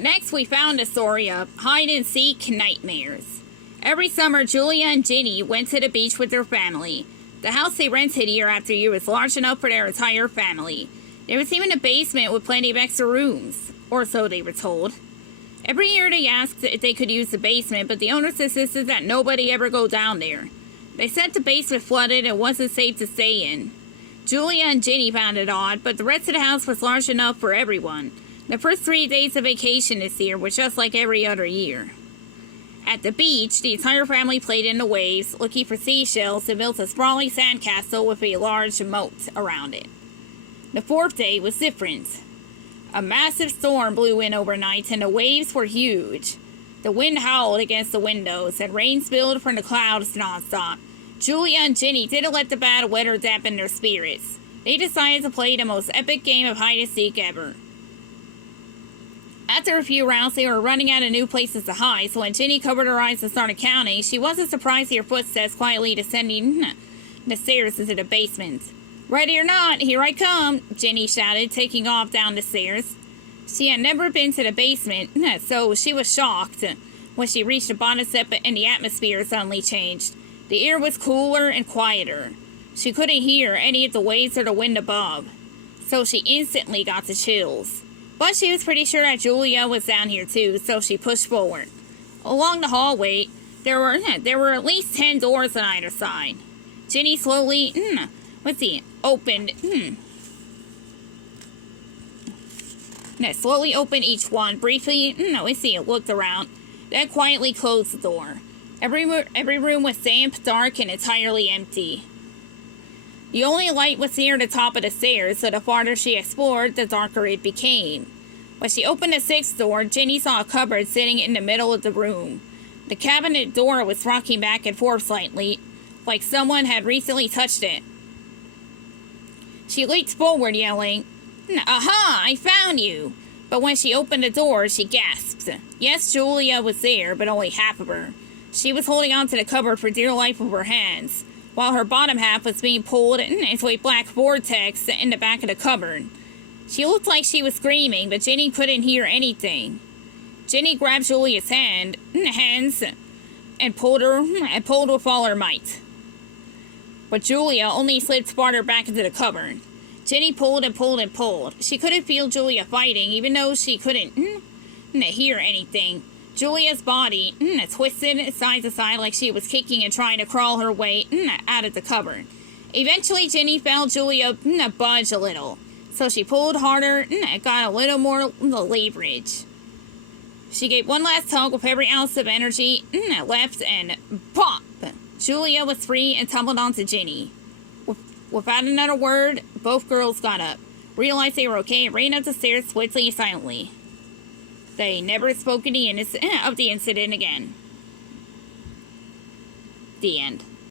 Next, we found a story of hide-and-seek nightmares. Every summer, Julia and Ginny went to the beach with their family. The house they rented year after year was large enough for their entire family. There was even a basement with plenty of extra rooms, or so they were told. Every year they asked if they could use the basement, but the owners insisted that nobody ever go down there. They said the basement flooded and wasn't safe to stay in. Julia and Ginny found it odd, but the rest of the house was large enough for everyone. The first 3 days of vacation this year were just like every other year. At the beach, the entire family played in the waves, looking for seashells, and built a sprawling sandcastle with a large moat around it. The 4th day was different. A massive storm blew in overnight, and the waves were huge. The wind howled against the windows, and rain spilled from the clouds nonstop. Julia and Ginny didn't let the bad weather dampen their spirits. They decided to play the most epic game of hide-and-seek ever. After a few rounds, they were running out of new places to hide, so when Ginny covered her eyes and started counting, she wasn't surprised to hear footsteps quietly descending the stairs into the basement. "Ready or not, here I come," Ginny shouted, taking off down the stairs. She had never been to the basement, so she was shocked when she reached the bottom step and the atmosphere suddenly changed. The air was cooler and quieter. She couldn't hear any of the waves or the wind above, so she instantly got the chills. But she was pretty sure that Julia was down here too, so she pushed forward. Along the hallway, there were at least 10 doors on either side. Ginny slowly, opened each one. Briefly, looked around, then quietly closed the door. Every room was damp, dark, and entirely empty. The only light was near the top of the stairs, so the farther she explored, the darker it became. When she opened the 6th door, Ginny saw a cupboard sitting in the middle of the room. The cabinet door was rocking back and forth slightly, like someone had recently touched it. She leaped forward, yelling, "Aha! I found you!" But when she opened the door, she gasped. Yes, Julia was there, but only half of her. She was holding onto the cupboard for dear life with her hands, while her bottom half was being pulled into a black vortex in the back of the cupboard. She looked like she was screaming, but Ginny couldn't hear anything. Ginny grabbed Julia's hands and pulled with all her might. But Julia only slipped farther back into the cupboard. Ginny pulled and pulled and pulled. She couldn't feel Julia fighting, even though she couldn't hear anything. Julia's body twisted side to side like she was kicking and trying to crawl her way out of the cupboard. Eventually, Ginny felt Julia budge a little, so she pulled harder and got a little more leverage. She gave one last tug with every ounce of energy left, and pop! Julia was free and tumbled onto Ginny. Without another word, both girls got up, realized they were okay, and ran up the stairs swiftly and silently. They never spoke of the incident again. The end.